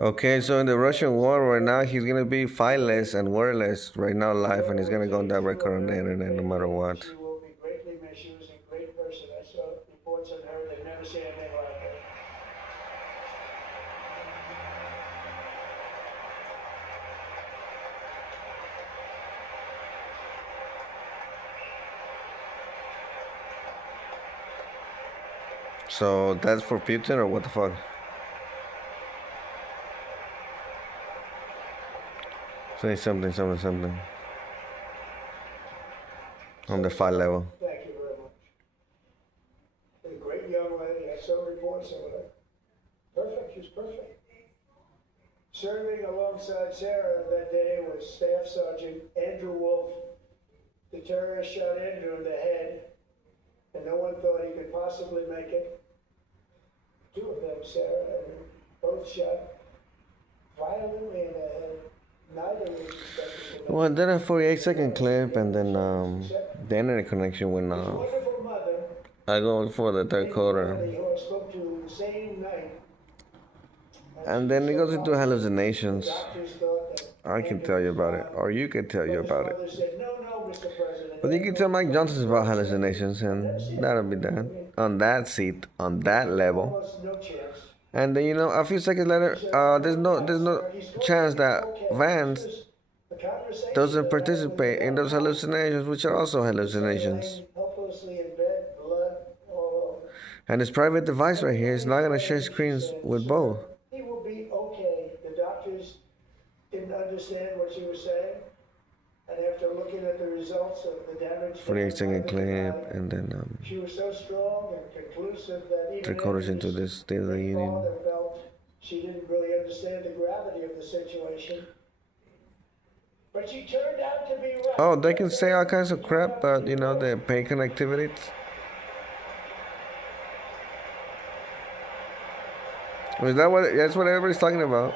Okay, so in the Russian war right now, he's gonna be fightless and wordless right now live, and he's gonna go on that record on the internet no matter what. She will be greatly missed. She was a great person. I saw reports on her. They've never seen anything like her. So that's for Putin or what the fuck? Say something, something, something on the fight level. Thank you very much. A great young lady. I saw reports of her. Perfect. She's perfect. Serving alongside Sarah that day was Staff Sergeant Andrew Wolf. The terrorist shot Andrew in the head, and no one thought he could possibly make it. Two of them, Sarah, and both shot violently in the head. Neither was expected to make Well, it. then a 48-second clip, and then the internet connection went His off. wonderful mother, I go for the third quarter, who I spoke to the same night, and then it goes into hallucinations. doctors thought that I can tell you about it, or you can tell you his about it. mother said, no, no, Mr. President. But you can tell Mike Johnson's about hallucinations, and that'll be that. On that seat, on that level. Almost no chance. And then, a few seconds later, there's no chance that Vance The conversation doesn't that I had with participate in those hallucinations, which are also hallucinations. laying helplessly in bed, blood all over. And his private device right here is not gonna share screens with both. He will be okay. The doctors didn't understand what she was saying. And after looking at the results of the damage, 48-second clip, and then she was so strong and conclusive that even 3 quarters after into this this State of the Union. father felt she didn't really understand the gravity of the situation. But she turned out to be right. Oh, they can say all kinds of crap, but the pay connectivity. Is that what? That's what everybody's talking about.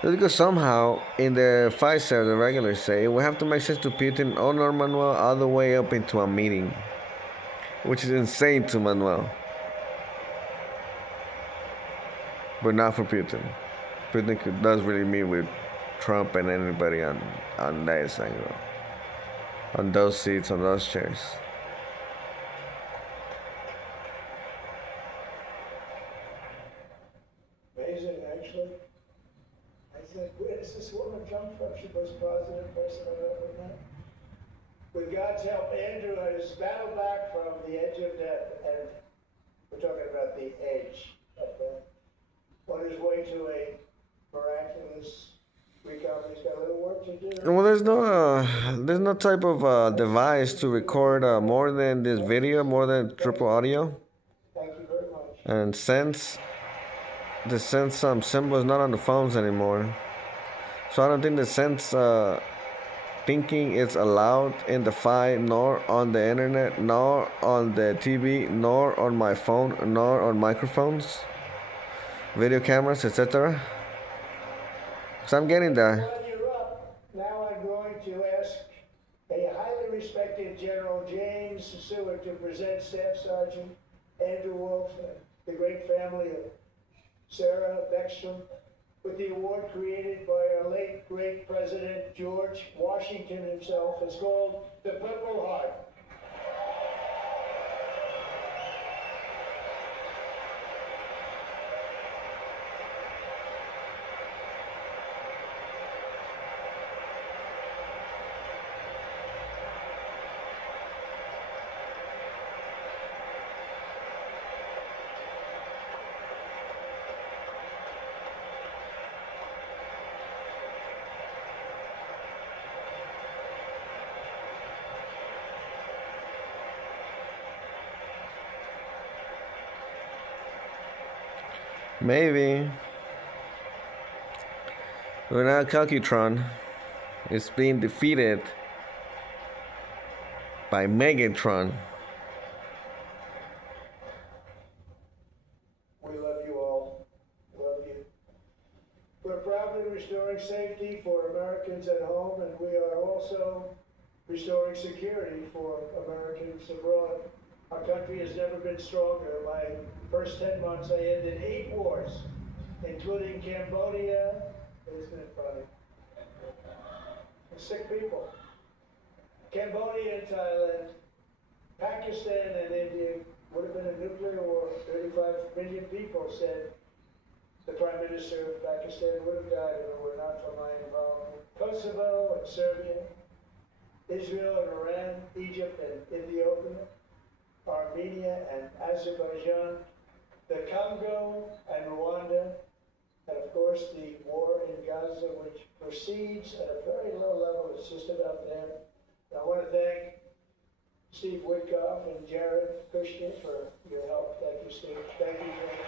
Because somehow in the Pfizer, the regulars say we have to make sense to Putin or Manuel all the way up into a meeting, which is insane to Manuel, but not for Putin. Putin does really meet with Trump and anybody on that side, on those seats, on those chairs. Amazing, actually. I said, where does this woman come from? She was the most positive person I've ever met. With God's help, Andrew has battled back from the edge of death, and we're talking about the edge of death, on his way to a miraculous recovery. He's got a little work to do. Well, there's no type of device to record more than this video, more than triple audio, Thank you very much. and since the sense symbol is not on the phones anymore, so I don't think the sense thinking is allowed in the fight, nor on the internet, nor on the TV, nor on my phone, nor on microphones, video cameras, etc. So I'm getting there. Glad you're up. Now I'm going to ask a highly respected General James Seward to present Staff Sergeant Andrew Wolf and the great family of Sarah Beckstrom with the award created by our late great President George Washington himself. It's called the Purple Heart. Maybe. But now Calcutron is being defeated by Megatron. We love you all. Love you. We're proudly restoring safety for Americans at home, and we are also restoring security for Americans abroad. Our country has never been stronger. My first 10 months, I ended 8 wars, including Cambodia. Isn't it funny? Sick people. Cambodia and Thailand, Pakistan and India would have been a nuclear war. 35 million people said the Prime Minister of Pakistan would have died if it were not for my involvement. Kosovo and Serbia, Israel and Iran, Egypt and Ethiopia, Armenia and Azerbaijan, the Congo and Rwanda, and of course the war in Gaza, which proceeds at a very low level. It's just about there. I want to thank Steve Witkoff and Jared Kushner for your help. Thank you, Steve. Thank you, Jared.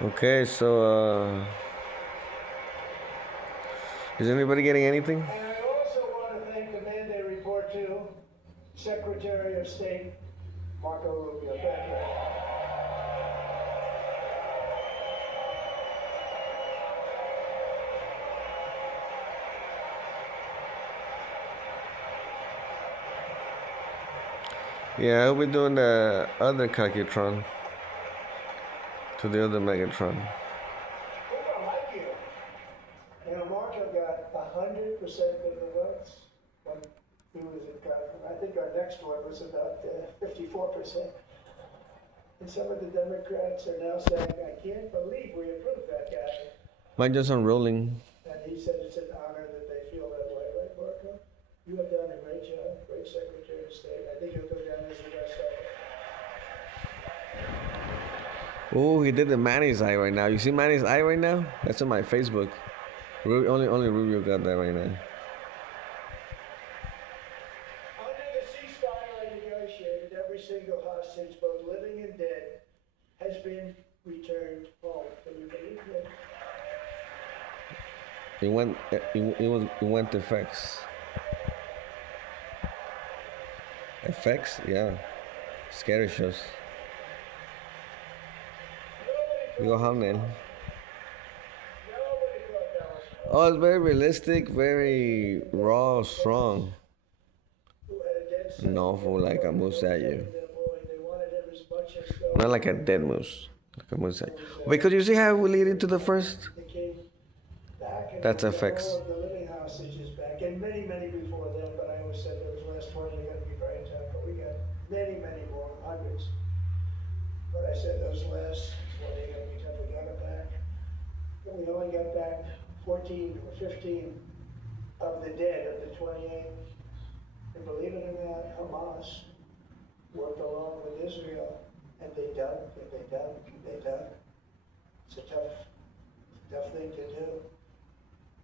Okay, so is anybody getting anything? And I also want to thank the Mandate Report too, Secretary of State Marco Rubio. Thank you. Yeah, I'll be doing the other Kakitron to the other Megatron. I like you. You know, Marco got 100% of the votes when he was in Congress. I think our next one was about 54%. And some of the Democrats are now saying, I can't believe we approved that guy. Mine just unrolling. And he said it's an honor that they feel that way, right, Marco? You have done a great job, great Secretary of State. I think you'll go down as the best ever. Oh, he did the Manny's eye right now. You see Manny's eye right now? That's on my Facebook. Only Rubio got that right now. Under the ceasefire I negotiated, every single hostage, both living and dead, has been returned home. Can you believe that? It went to FX. FX? Yeah. Scary shows. Go home then. Oh, it's very realistic, very raw, strong. No, for like a moose at you. Not like a dead moose. Like a moose at you. Because you see how we lead into the first? That's FX. The living hostages back, and many, many before then, but I always said those last 20 are going to be very tough, but we got many, many more, hundreds. But I said those last 20 are going to be tough, we got it back. But we only got back 14 or 15 of the dead of the 28. And believe it or not, Hamas worked along with Israel, and they dug. It's a tough thing to do.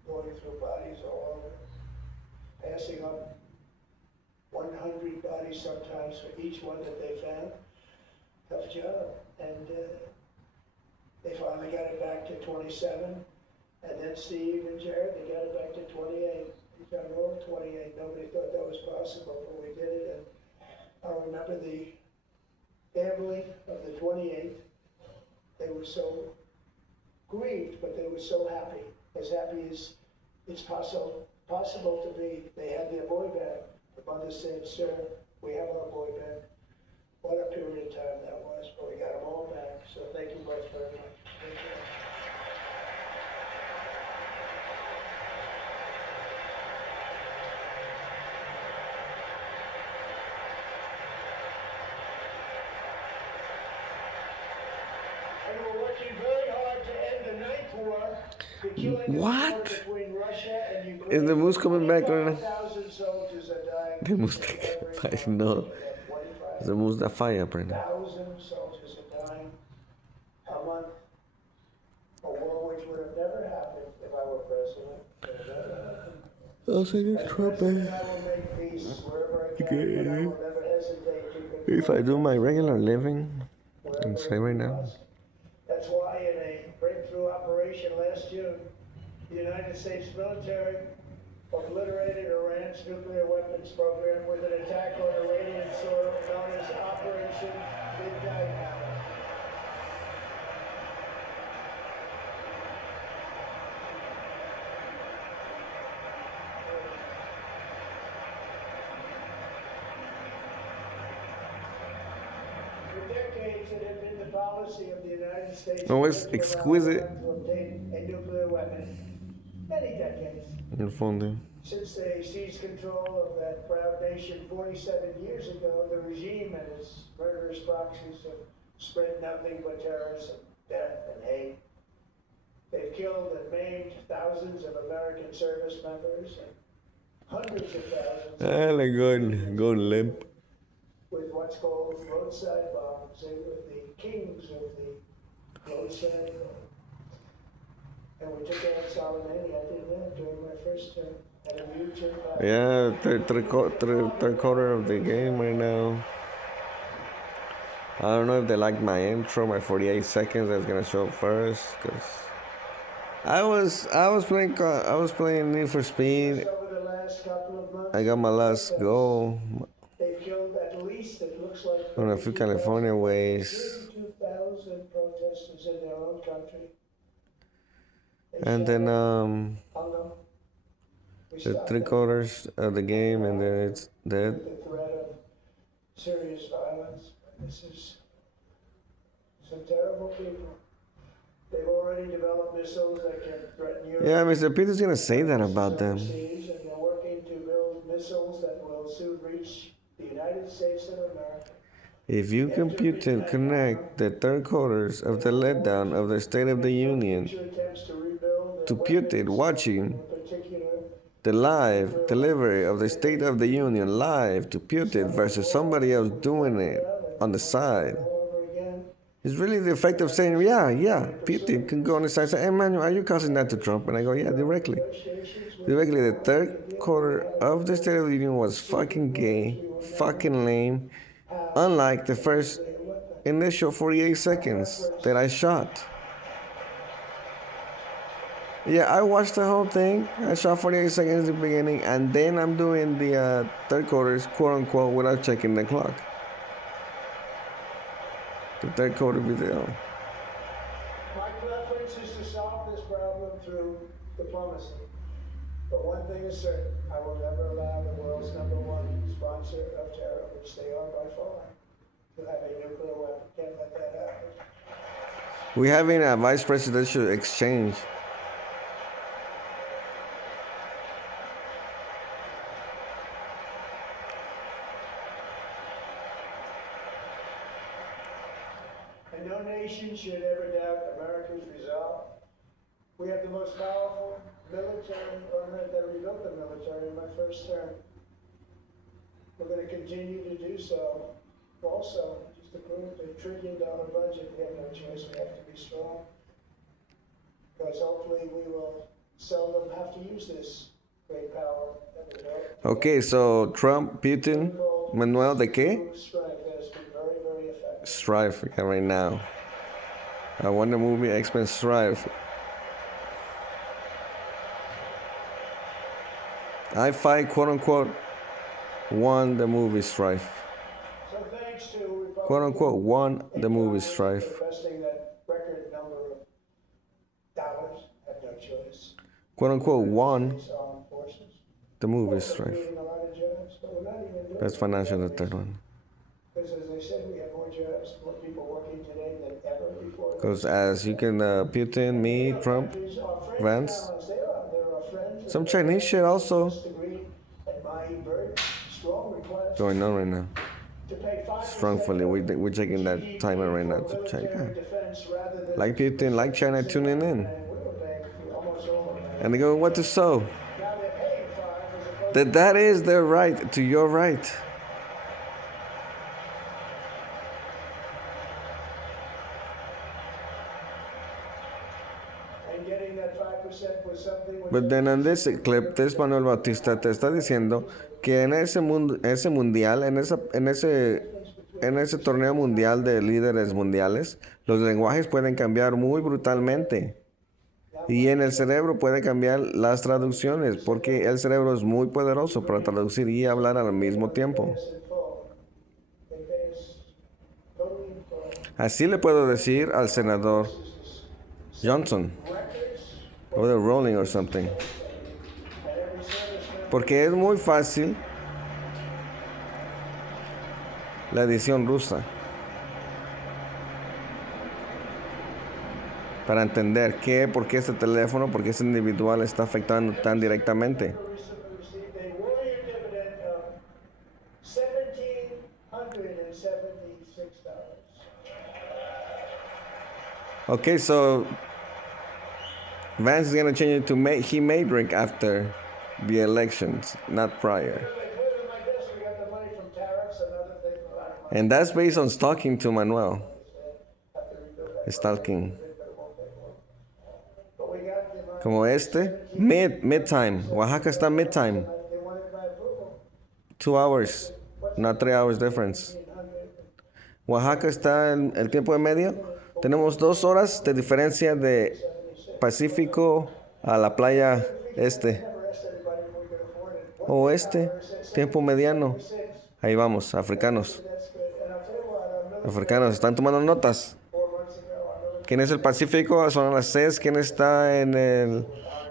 Going through bodies all over, passing up 100 bodies sometimes for each one that they found. Tough job. And they finally got it back to 27. And then Steve and Jared, they got it back to 28. We found all 28. Nobody thought that was possible, but we did it. And I remember the family of the 28. They were so grieved, but they were so happy. As happy as it's possible to be. They had their boy back. The mother said, sir, we have our boy back. What a period of time that was, but we got them all back. So thank you both very much. Thank you. And we're working very hard to end the ninth war. What? Is the moose coming back right now? The moose taking fire. No. The moose that fire, Brenda. 1,000 soldiers are dying a month. A war which would have never happened if I were president. It would never happen. I'll say this Trump. I will make peace wherever I can. And I will never hesitate to If I do my regular living, and say right now. That's why in a breakthrough operation last June, the United States military obliterated Iran's nuclear weapons program with an attack on Iranian soil known as Operation Midnight Hour. policy of the United States No, has it's been to allow exquisite. Iran to obtain a nuclear weapon many decades. En el fondo. Since they seized control of that proud nation 47 years ago, the regime and its murderous proxies have spread nothing but terrorism, death, and hate. They've killed and maimed thousands of American service members and hundreds of thousands Dale, going limp. with what's called roadside bombs. They were the kings of the roadside bomb. And we took out Soleimani. I did that during my first term. And a new term. Yeah, third quarter of the game right now. I don't know if they like my intro, my 48 seconds that's gonna show up first, cause I was playing Need for Speed. Over the last couple of months, I got my last goal they've killed at least, it looks like, on a few California ways, 32,000 protesters in their own country. and then Hung them. We the stopped three them quarters of the game, and then it's dead. with the threat of serious violence. This is some terrible people. They've already developed missiles that can threaten Europe. Yeah, Mr. Peter's gonna say that about them. overseas, and they're working to build missiles that will soon reach the United States of America. If you compute and connect the third quarters of the letdown of the State of the Union Future attempts to rebuild to Putin watching in particular the live delivery of the State of the Union live to Putin versus somebody else doing it on the side. all over again. It's really the effect of saying, yeah, Putin can go on the side and say, hey, Manuel, are you causing that to Trump? And I go, yeah, directly. Directly, the third quarter of the State of the Union was fucking gay, fucking lame, unlike the first initial 48 seconds that I shot. Yeah, I watched the whole thing. I shot 48 seconds at the beginning, and then I'm doing the third quarters, quote unquote, without checking the clock. The third quarter video. My preference is to solve this problem through diplomacy. But one thing is certain, I will never allow the world's #1 sponsor of terror, which they are by far, to have a nuclear weapon. Can't let that happen. We're having a vice presidential exchange. And no nation should ever doubt America's resolve. We have the most powerful military, or that rebuilt the military in my first term. We're going to continue to do so. Also, just to prove the $1 trillion budget, we have no choice. We have to be strong. Because hopefully we will seldom have to use this great power that we built. Okay, so Trump, Putin, Manuel, ¿de qué? Strike that has been very, very effective. Strife, yeah, right now. I won the movie X-Men Strife. I fight, quote unquote, won the movie Strife. So thanks to Republicans Quote unquote, won the movie Strife. investing that record number of dollars, had no choice. Quote unquote, won These armed forces. the movie We're Strife. creating a lot of jobs, but we're not even doing That's it. financial, the third one. Because as I said, we have more jobs, more people working today than ever before. Because as you can, Putin, me, Trump, Countries are friends Vance, now, as they are. They're our friends. some Chinese shit also Agreed at my very strong request going on right now. to pay 5% Strongfully, we're taking that timer right now to military China. defense rather than Like Putin, like China tuning in. and we were paying almost all of it. And they go, what to sow? Now they're paying 5 as opposed That is their right to your right. and getting that 5% was something which But then on this clip, this Manuel Bautista te está diciendo que en ese mundo, ese mundial, en ese torneo mundial de líderes mundiales, los lenguajes pueden cambiar muy brutalmente. Y en el cerebro puede cambiar las traducciones, porque el cerebro es muy poderoso para traducir y hablar al mismo tiempo. is in full. They pay us totally in full. Así le puedo decir al senador Johnson, o de Rowling or something, porque es muy fácil la edición rusa. para entender por qué este teléfono, por qué este individual está afectando tan directamente. Recently received a warrior dividend of $1,776. Okay, so Vance is gonna change it to he may drink after the elections, not prior. They put it in my desk. We got the money from tariffs and other things. A lot of money. And that's based on stalking to Manuel. Have to rebuild that. Stalking. But we got the money. Como este, mid-time. Oaxaca está mid-time. They wanted my approval. 2 hours, not 3 hours difference. Oaxaca está en el tiempo de medio. Tenemos 2 horas de diferencia de Pacífico a la playa este. Never asked anybody if we could afford it. Oeste, tiempo mediano. Ahí vamos, africanos. That's good. And I'll tell you what, Africanos, ¿están tomando notas? 4 months ago, I remember ¿Quién es el Pacífico? Son las 6. ¿Quién está en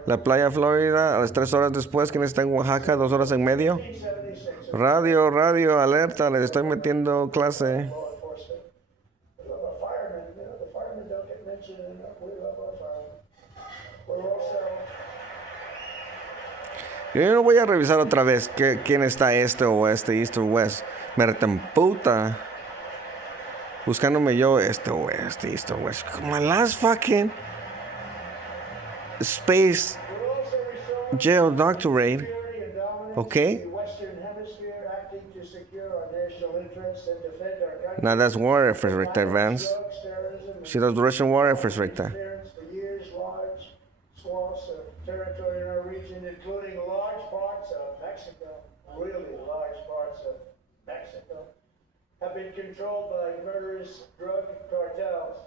la playa Florida? A las 3 horas después. ¿Quién está en Oaxaca? 2 horas en medio. 76. Radio, alerta, les estoy metiendo clase. Law enforcement. We love our firemen. You know, the firemen don't get mentioned enough. We love our firemen. We're also. Yo no voy a revisar otra vez quién está este o oeste, east o west. Me retemputa. Buscándome yo este o oeste, east or west. My last fucking space We're also restoring jail doctorate. security and dominance Okay? in the Western Hemisphere, acting to secure our national interests and defend our country. Now that's war efforts right there, Vance. Drugs, terrorism, and She does Russian war efforts right there. interference for years. Large swaths of territory in our region, including large parts of Mexico, really large parts of Mexico, have been controlled by murderous drug cartels.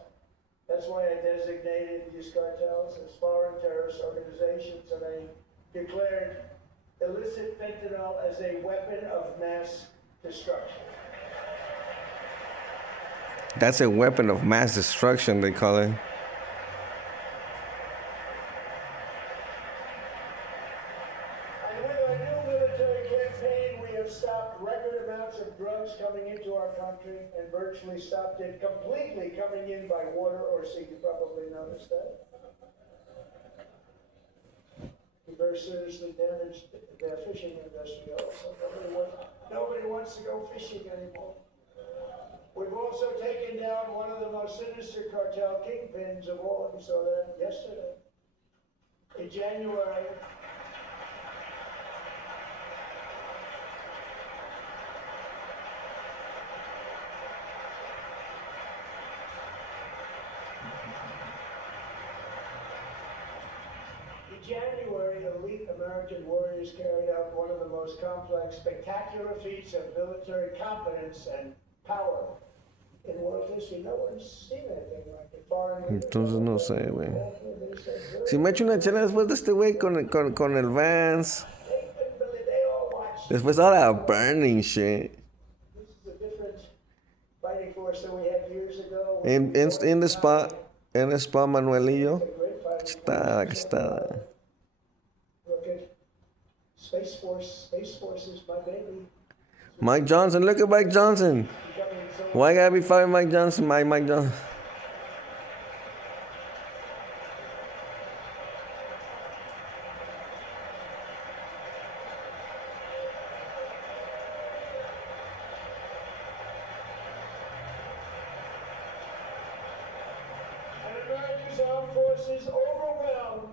That's why I designated these cartels as foreign terrorist organizations, and I declared illicit fentanyl as a weapon of mass destruction. That's a weapon of mass destruction, they call it. And with our new military campaign, we have stopped record amounts of drugs coming into our country and virtually stopped it completely coming in by water or sea. You probably noticed that. We very seriously damaged the fishing industry also. Nobody wants to go fishing anymore. We've also taken down one of the most sinister cartel kingpins of all. We saw that yesterday. In January, elite American warriors carried out one of the most complex, spectacular feats of military competence and power in world history. No one's seen anything like it. Foreign Entonces no sé, güey. Si me echo una chela después de este güey con el Vance. They all watched. Después ahora burning shit. This is a different fighting force than we had years ago. En el spa, Manuelillo. Great fighting. Cachetada. Look at Space Force is my baby. Mike Johnson, look at Mike Johnson. Becoming so Why gotta be fighting Mike Johnson? Mike Johnson. and America's armed forces overwhelm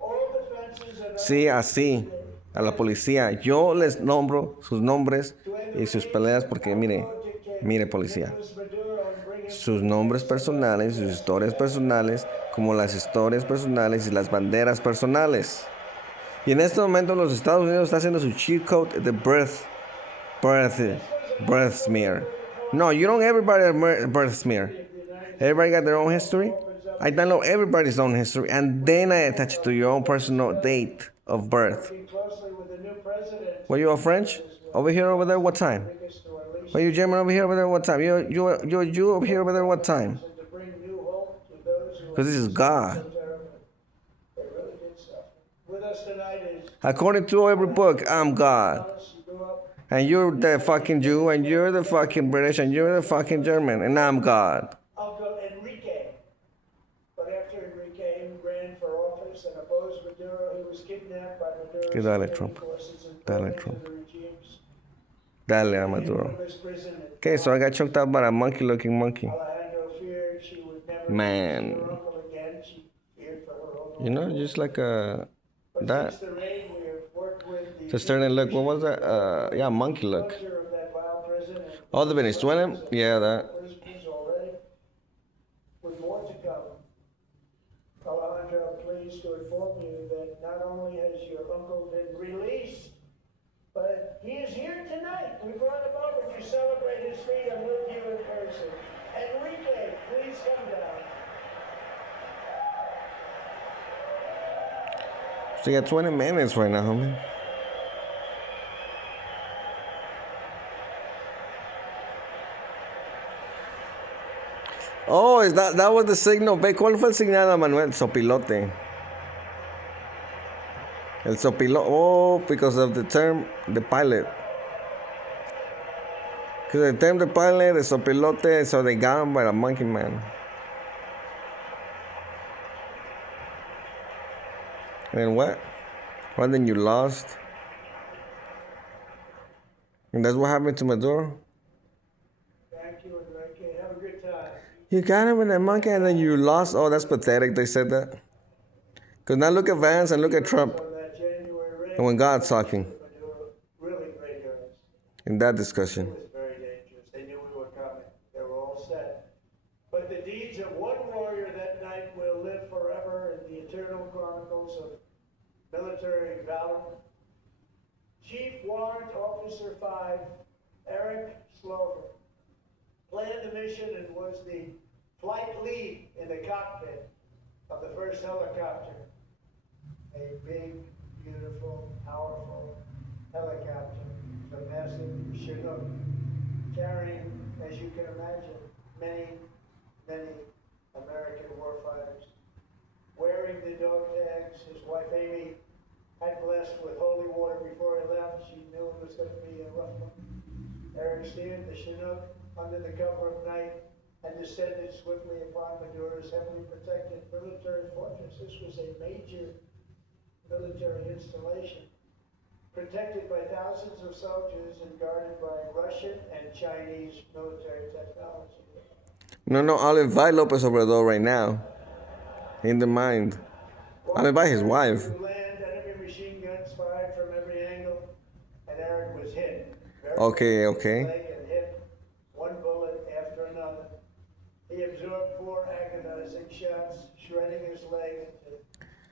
all defenses and Sí, así. A la policía. Yo les nombro sus nombres y sus peleas porque, mire policía. Sus nombres personales, sus historias personales, como las historias personales y las banderas personales. Y en este momento los Estados Unidos están haciendo su cheat code de birth smear. No, you don't everybody have birth smear. Everybody got their own history. I download everybody's own history and then I attach it to your own personal date of birth. closely with the new president. Were you all French? Over here, over there, what time? Were you German over here, over there, what time? You over here, over there, what time? To bring new hope to those who Because this is God. they really did suffer. With us tonight is According to every book, I'm God. Thomas, who grew up And you're the fucking Jew, and you're the fucking British, and you're the fucking German, and I'm God. Uncle Enrique. But after troops and opposed Maduro. He was kidnapped by Maduro's Que dale, security Trump. forces and Dale, put into Trump. the regime's Dale a Maduro. infamous prison in Okay, so I got choked out by a monkey-looking monkey. Alejandro feared she would never Man. see her uncle again. She feared for her own You know, life. just like But that. since the raid, we have worked with the Just starting to look, what was that? Yeah, monkey look. closure of that wild prison and Oh, the Venezuelan? Yeah, that. prisoners already, with more to come. Alejandro, pleased to inform you that not only has your uncle been released, but he is here tonight. We brought him over to celebrate his freedom with you in person. Enrique, please come down. So you got 20 minutes right now, homie. Oh, is that was the signal. ¿Cuál fue el señal a Manuel? Sopilote. El sopilote. Oh, because of the term, the pilot. Because the term, the pilot, the sopilote, so they got him by the monkey man. And then what? What, then you lost? And that's what happened to Maduro? Thank you, Enrique. Have a good time. You got him with that monkey and then you lost? Oh, that's pathetic, they said that. Because now look at Vance and look at Trump. On that January raid, And when God's talking Maduro, really great guys. in that It discussion. was very dangerous. They knew we were coming. They were all set. But the deeds of one warrior that night will live forever in the eternal chronicles of military valor. Chief Warrant Officer 5, Eric Slover, planned the mission and was the flight lead in the cockpit of the first helicopter. A big, beautiful, powerful helicopter, the massive Chinook, carrying, as you can imagine, many, many American warfighters. Wearing the dog tags, his wife Amy had blessed with holy water before he left. She knew it was going to be a rough one. Eric steered the Chinook under the cover of night and descended swiftly upon Maduro's heavily protected military fortress. This was a major military installation, protected by thousands of soldiers and guarded by Russian and Chinese military technology. No, I'll invite Lopez Obrador right now. In the mind. I'll invite his wife. Land, enemy machine guns fired from every angle, and Eric was hit. Very Okay. leg and hip, one bullet after another. He absorbed 4 agonizing shots, shredding his leg into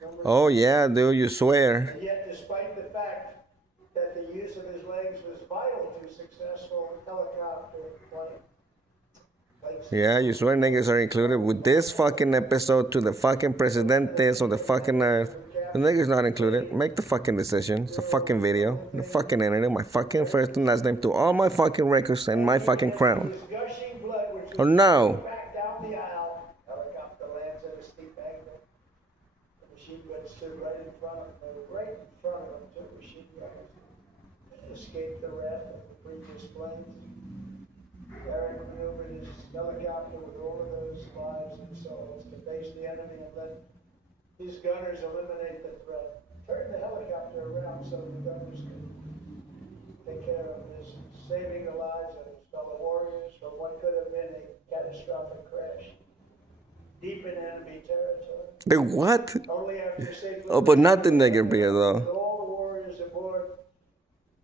numerous. Oh, yeah, dude, you swear. And yet, despite the fact that the use of his legs was vital to successful helicopter flight. Yeah, you swear niggas are included with this fucking episode to the fucking presidentes of the fucking earth. The niggas not included. Make the fucking decision. It's a fucking video. The fucking internet. My fucking first and last name to all my fucking records and my fucking crown. Was gushing blood, which Oh was no. back down the aisle. Helicopter lands at a steep angle. The machine guns stood right in front of him. They were right in front of him, too, machine guns. Escaped the wrath of the previous planes. Eric maneuvered his helicopter with all of those lives and souls to face the enemy and let his gunners eliminate the threat. Turn the helicopter around so the gunners could take care of this, saving the lives of his fellow warriors from what could have been a catastrophic crash deep in enemy territory. The what? Only after safely Oh, but not the nigger beer with though. all the warriors aboard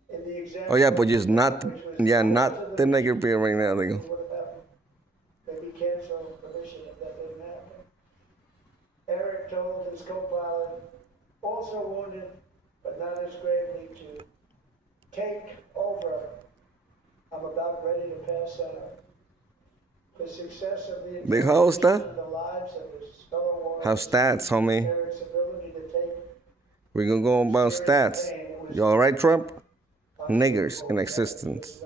in the example. Oh yeah, but just not, yeah, not the nigger beer right now, nigga. What would have happened? Maybe cancel the mission if that didn't happen. Eric told his co-pilot, also wounded, but not as gravely, to take over. I'm about ready to pass out. The success of the Dijo usted? the lives of his fellow warriors. How stats, homie? Eric's ability to take We're gonna go about stats. You alright, Trump? Niggers in existence.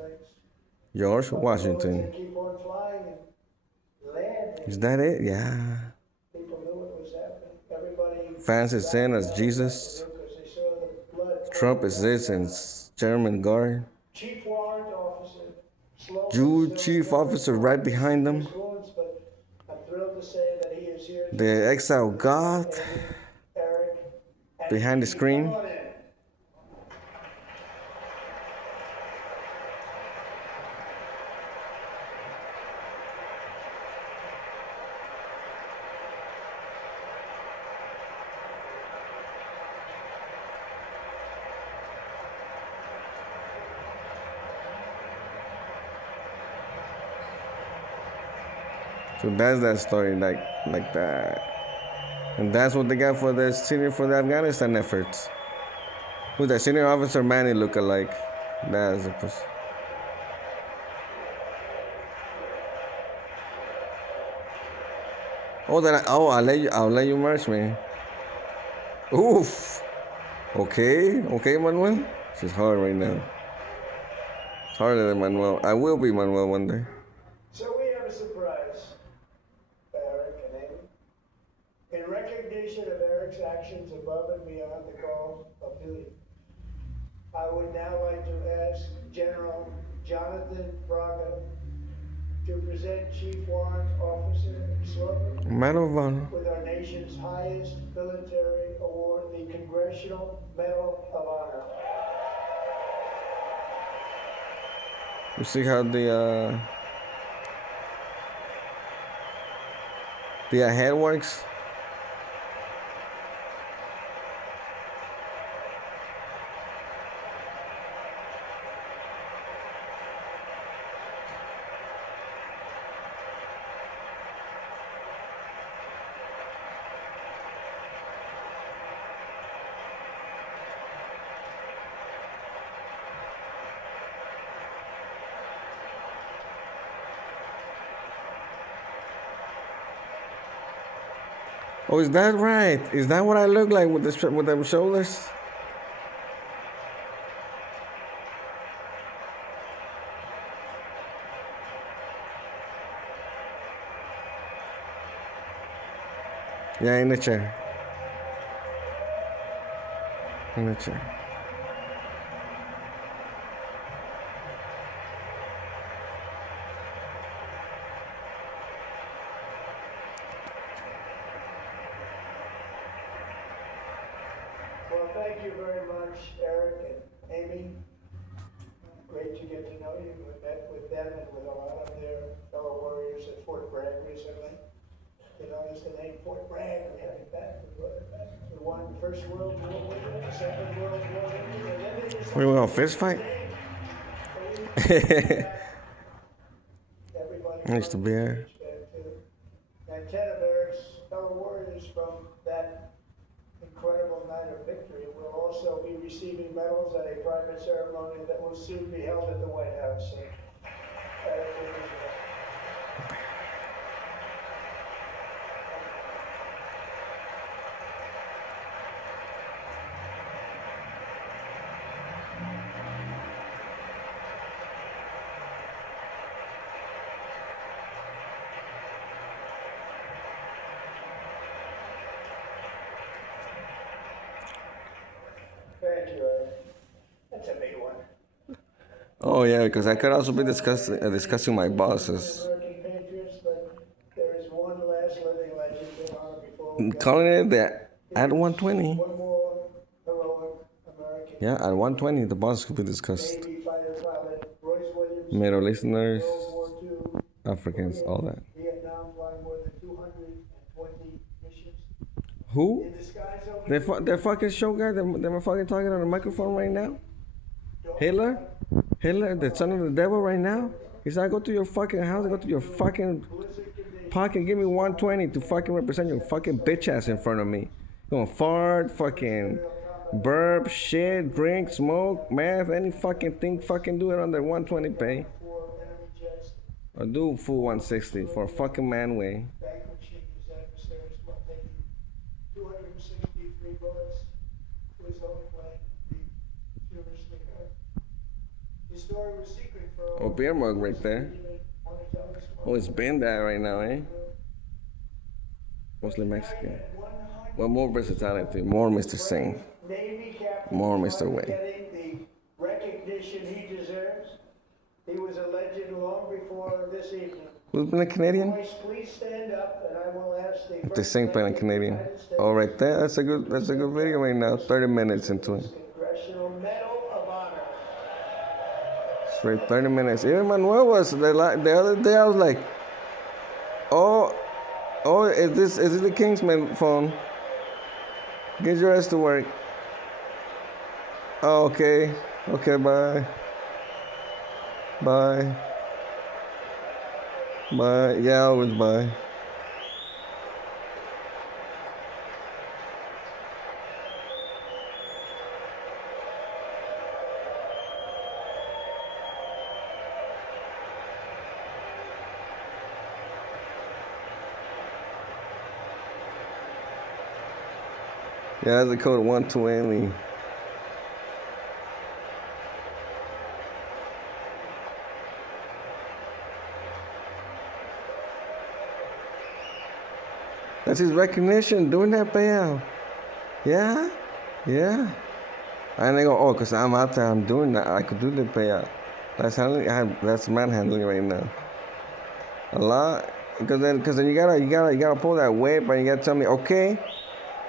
George Washington. keep on flying and land. Is that it? Yeah. People knew what was happening. Everybody Fans is sin as Jesus. because they saw the blood. Trump is this and German guard. Chief Warrant Officer, slow. Jew chief officer right behind them. Wounds, but I'm thrilled to say that he is here. The exile God. Eric behind the screen. Come on in. So that's that story, like that. And that's what they got for the senior for the Afghanistan efforts. Who's that senior officer Manny look alike? That's it. Oh, I'll let you merge me. Oof. Okay, Manuel. It's hard right now. It's harder than Manuel. I will be Manuel one day. So we have a surprise for Eric and Amy. In recognition of Eric's actions above and beyond the call of duty, I would now like to ask General Jonathan Braga to present Chief Warrant Officer Slover Medal of Honor. with our nation's highest military award, the Congressional Medal of Honor. You see how the head works? Oh, is that right? Is that what I look like with them shoulders? Yeah, in the chair. In the chair. Well, thank you very much, Eric and Amy. Great to get to know you. We met with them and with a lot of their fellow warriors at Fort Bragg recently. You notice the name Fort Bragg, we have it back. We won the First World War with it, the Second World War with it, and then they just... We gonna fist fight? Nice to be here. And 10 of Eric's fellow warriors from that incredible night of victory will also be receiving medals at a private ceremony that will soon be held at the White House. So, thank you, Eric. That's a big one. Oh yeah, because I could also be discussing my bosses. American Patriots, but there is one last living legend in honor before we go. Calling it the at 120. One more heroic American Yeah, at 120 the bosses could be discussed. Navy fighter pilot, Royce Williams, Middle Easterners, World War II, Africans, all that. Vietnam, flying more than 220 missions. Who? In the skies over They're fucking show guy. They're fucking talking on the microphone right now. Hitler, the son of the devil, right now. He's not go to your fucking house. Go to your fucking pocket. Give me 120 to fucking represent your fucking bitch ass in front of me. You gonna fart, fucking burp, shit, drink, smoke, meth, any fucking thing. Fucking do it on the 120 pay. for enemy jets, Or do full 160 for a fucking man way. vanquishing his adversaries while taking 263 bullets to his own plane. The furiously hurt. His story was secret for Oh, beer mug right there. Oh, it's been that right now, eh? Mostly Mexican. Well, more versatility, more Mr. Singh, Navy captain more Mr. Way. getting the recognition he deserves. He was a legend long before this evening. Who's been a Canadian? Boys, please stand up, and I will ask They sing playing Canadian. Oh, right there. That's a good video right now. 30 minutes into it. Congressional Medal of Honor. Straight 30 minutes. Even Manuel was the other day. I was like, oh, is this the Kingsman phone? Get your ass to work. Oh, okay. Okay, bye. Bye. Bye. Yeah, always bye. Yeah, that's the code 120. That's his recognition doing that payout. Yeah, yeah. And they go, oh, because I'm out there, I'm doing that. I could do the payout. That's manhandling right now. A lot, because then you gotta pull that whip and you gotta tell me, okay,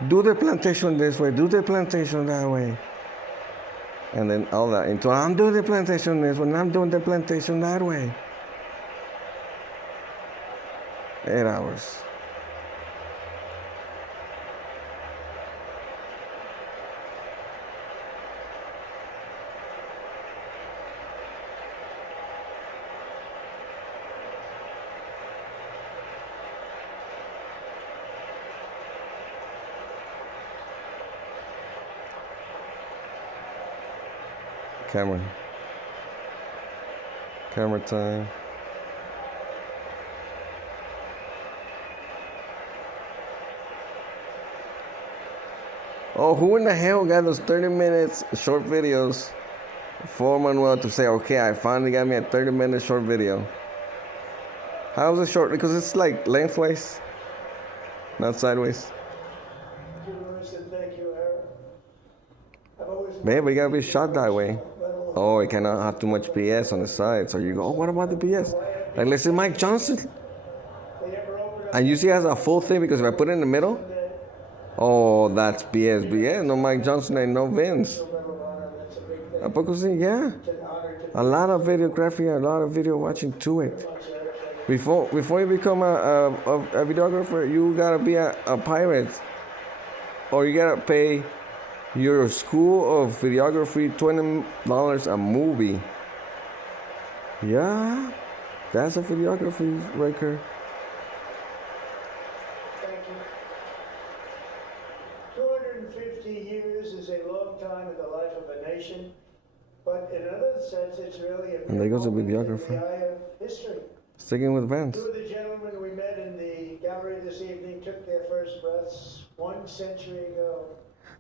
do the plantation this way, do the plantation that way, and then all that until I'm doing the plantation this way, and I'm doing the plantation that way. 8 hours. Camera time. Oh, who in the hell got those 30 minutes short videos for Manuel to say, okay, I finally got me a 30-minute short video? How is it short? Because it's like lengthways, not sideways. Thank you, Eric. I've always Man, but you gotta be shot that way. Oh, it cannot have too much BS on the side. So you go, oh, what about the BS? Like, let's say Mike Johnson. And you see it has a full thing because if I put it in the middle, oh, that's BS. But yeah, no Mike Johnson and no Vince. ¿A poco sí? Yeah. A lot of videography, a lot of video watching to it. Before you become a videographer, you gotta be a pirate. Or you gotta pay your school of videography $20 a movie. Yeah, that's a videography record. Thank you. 250 years is a long time in the life of a nation, but in another sense, it's really a And there goes the moment in videographer. the eye of history. Sticking with Vance. Two of the gentlemen we met in the gallery this evening took their first breaths 1 century ago.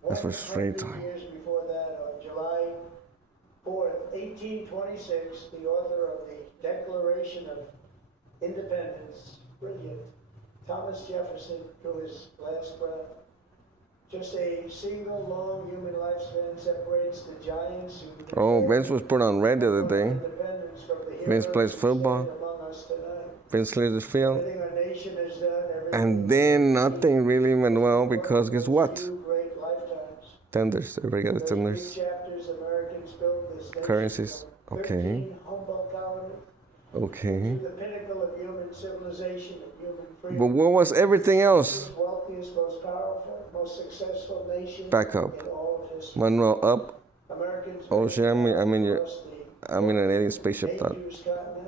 That's for straight time. Years before that, on July 4th, 1826, the author of the Declaration of Independence, brilliant, Thomas Jefferson, drew his last breath. Just a single long human lifespan separates the giants who... Oh, Vince was put on red the other day. independence from the Vince heroes plays football. among us tonight. Vince clears the field. Everything our nation has done, everything And then nothing really went well because guess what? two great lifetimes. Tenders. Everybody got the Those tenders. three chapters Americans built this nation Currencies. from Okay. 13 Humboldt colonies Okay. to the pinnacle of human civilization, of human freedom. But what was everything else? The wealthiest, most powerful, most successful nation Back up. in all of history. Manuel up. Americans Oh shit, I'm across in an alien spaceship the thought. dangerous continent.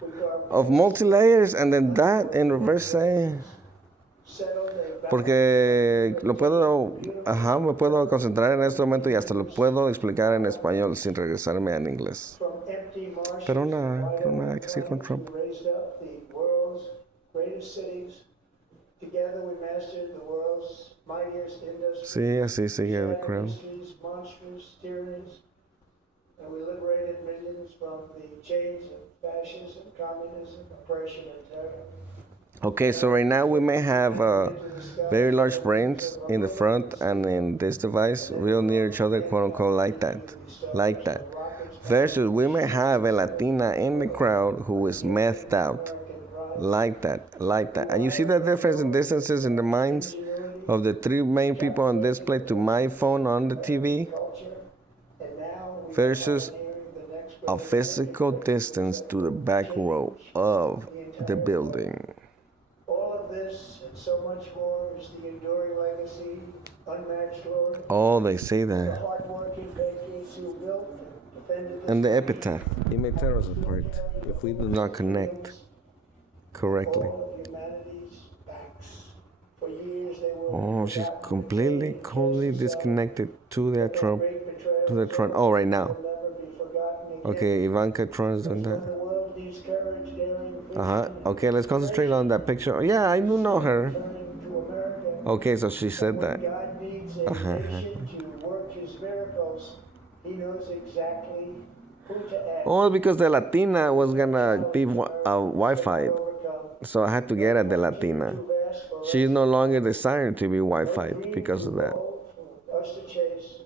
We carved Of multi-layers and then that in reverse saying. settled a Porque lo puedo, ajá, me puedo concentrar en este momento y hasta lo puedo explicar en español sin regresarme en inglés. from empty marshes Pero to nada, hay que seguir con Trump. we raised up the world's greatest cities. Together we mastered the world's mightiest industries. Sí, así sigue the shattered crowd. histories, monstrous tyrannies, and we liberated millions from the chains of fascism, communism, oppression, and terror. Okay, so right now we may have very large brains in the front and in this device, real near each other, quote unquote, like that. Versus we may have a Latina in the crowd who is methed out. like that. And you see the difference in distances in the minds of the three main people on display to my phone on the TV culture, and now we versus are nearing the next a great physical distance to the back row of the building. All of this and so much more is the enduring legacy, unmatched glory, Oh, they say the that. hardworking patriots who built and defended this And the epitaph. He may tear us apart if we do not connect correctly. all of humanity's backs. For years they were Oh, she's completely, coldly disconnected to the Trump. great betrayal To the Trump. Oh, right now. will never be forgotten again. Okay, Ivanka Trump's doing that. The world needs courage, daring, Okay, let's concentrate on that picture. Oh, yeah, I do know her. turning to America. Okay, so she said that. God needs a nation to work his miracles. He knows exactly who to ask. Oh, because the Latina was gonna be Wi-Fi, Overcome. so I had to get at the Latina. You've asked for She's no longer desiring to be Wi-Fi because of that. us to chase.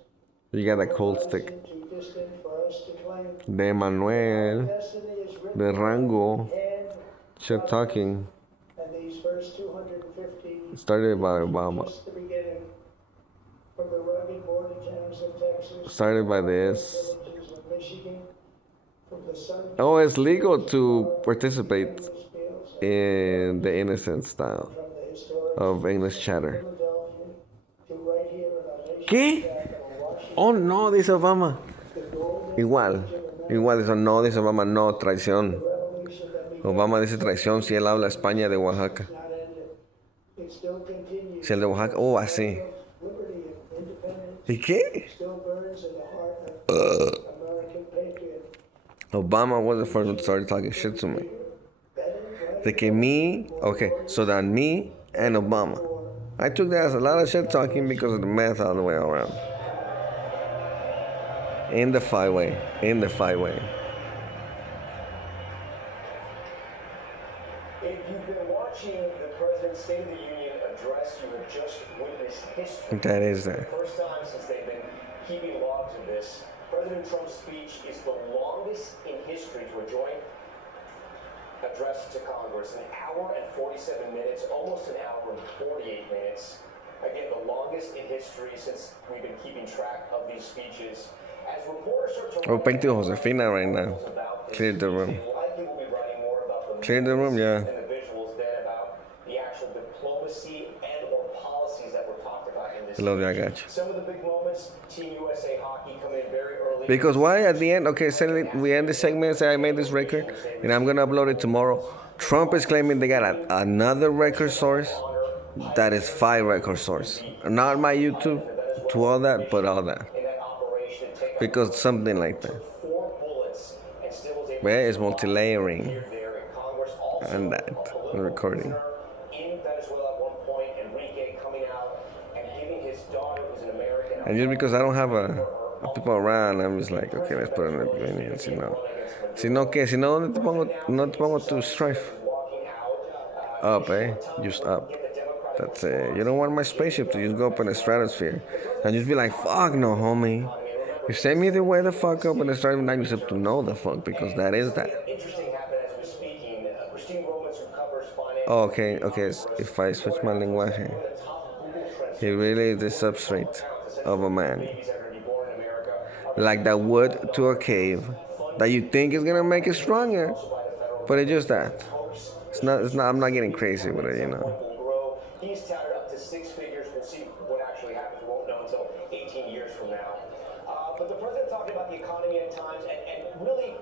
You got a cold stick. Too distant for us to claim. De Manuel, Destiny is written de Rango, and shit talking, and these first 250 started by Obama. just the beginning. From the rugged border towns of Texas, Started by this. villages of Michigan, from the sun Oh, it's legal to participate fields in the innocent style from the historic of English chatter. Philadelphia to right here in our nation's ¿Qué? capital, Washington, Oh, no, dice Obama. the golden Igual, eso no, dice Obama, no, traición. revolution that began Obama dice traición si él habla España de Oaxaca. not ended. It still continues. Si el de Oaxaca, oh, así. Liberty and independence ¿Y qué? still burns in the heart of American patriot. Obama was the first one to start talking shit to me. De que me, okay, so that me and Obama. I took that as a lot of shit talking because of the math all the way around. In the five-way. If you've been watching the President's State of the Union address, you have just witnessed history. That is For that. the first time since they've been keeping logs of this, President Trump's speech is the longest in history to a joint address to Congress. An hour and 47 minutes, almost an hour and 48 minutes. Again, the longest in history since we've been keeping track of these speeches. As reporters start to Oh, thank you, Josefina, right now. about this Clear the room. speech, likely will be writing more about the Clear the room, yeah. and the visuals than about the actual diplomacy and or policies that were talked about in this Love you, I speech. got you. Some of the big moments, Team USA hockey coming in very early. Because why at the end, okay, say we end the segment, say I made this record, and I'm gonna upload it tomorrow. Trump is claiming they got another record source that is 5 record source. Not my YouTube, to all that, but all that. in that operation, take Because something like that. 4 bullets and still was able Where is to multi-layering here, there in Congress. Also, and that, a political the recording. prisoner in Venezuela at one point, Enrique coming out and giving his daughter, who's an American, And just because I don't have a people around, I'm just like, okay, let's put it in the opinion, si no. Si no, ¿qué? Si no, no te pongo tu strife. walking out. Up, eh? Just up. That's it. You don't want my spaceship to just go up in the stratosphere. And just be like, fuck no, homie. You send me the way the fuck up in the stratosphere, now you have to know the fuck, because that is that. Interesting happened as we're speaking. Christine Romans, who covers finance. Oh, okay. If I switch my lenguaje, he really is the substrate of a man. Babies that are to be born in America are Like that wood to a cave that you think is gonna make it stronger, but it's just that. It's not. I'm not getting crazy with it, you know. will grow. He's touted up to 6 figures. We'll see what actually happens. We won't know until 18 years from now. But the president talking about the economy at times and really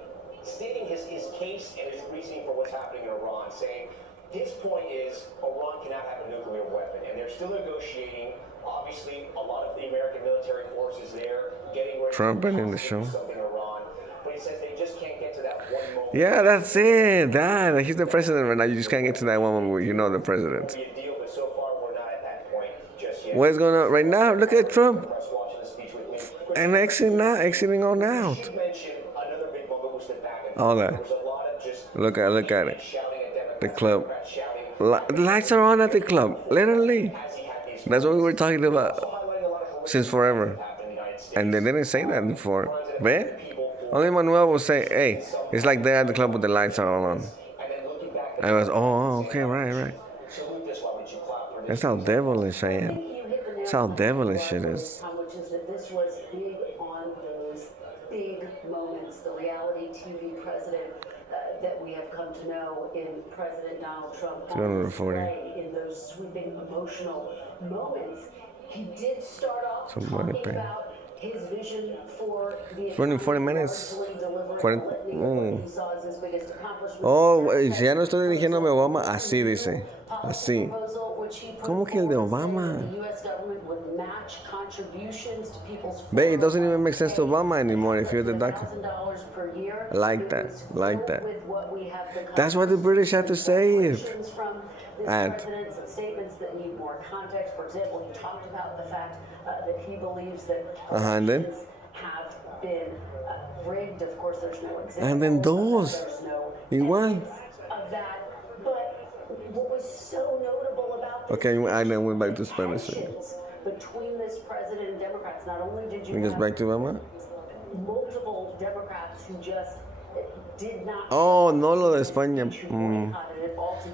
stating his case and his reasoning for what's happening in Iran, saying his point is Iran cannot have a nuclear weapon, and they're still negotiating. Obviously, a lot of the American military forces there getting ready Trump to in the show. something in Iran. But he says they just can't get to that one moment. Yeah, that's it. That he's the president right now. You just can't get to that one where you know the president. Be a deal, but so far we're not at that point just yet. What's going on right now? Look at Trump Press watching the speech with me. and exiting on out. You mentioned another big moment was the back and All that. There was a lot of just Look at it. shouting at Democrats, The club. Democrats shouting The lights are on at the club, literally. as he had these That's what we were talking about highlighting a lot of horrific since forever. things that happened in the United States. And they didn't say that before. But only Manuel will say, hey, it's like they're at the club with the lights are all on. And then looking back I was, oh, okay, right. Salute this. Why would you clap for That's how devilish I am. You hit the nail That's how on the head, devilish it is. Tom, which is that this was big on those big moments, the reality TV president that we have come to know in President Donald Trump on 240. display in those sweeping emotional moments. He did start off Some money talking pay. about his vision for the Running 40 economy, minutes. largely delivering 40 a litany of what he saw as his biggest accomplishment. Oh, si ya no estoy dirigiéndome a Obama, así dice. Así. ¿Cómo que el de Obama? Babe, it doesn't even make sense to Obama anymore if you're the doctor. Like that. That's what the British have to say it. And Statements that need more context. For example, he talked about the fact that he believes that and then? elections have been rigged. Of course, there's no example. And then those. There's no Igual. evidence of that. But what was so notable about this Okay, I then went back to Spanish. tensions between this president and Democrats, not only did you It goes have back to Obama. multiple Democrats who just did not. Oh, no, lo de España.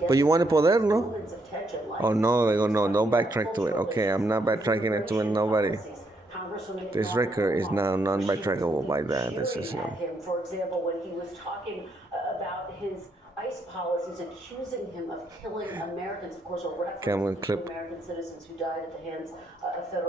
But you want poder, no? Oh, no, they go, no, don't backtrack to it. Okay, I'm not backtracking it to nobody. This record is now non-backtrackable by that decision. For example, when he was talking about his ICE policies, accusing him of killing Americans, of course, a reference Camera to clip. American citizens who died at the hands of federal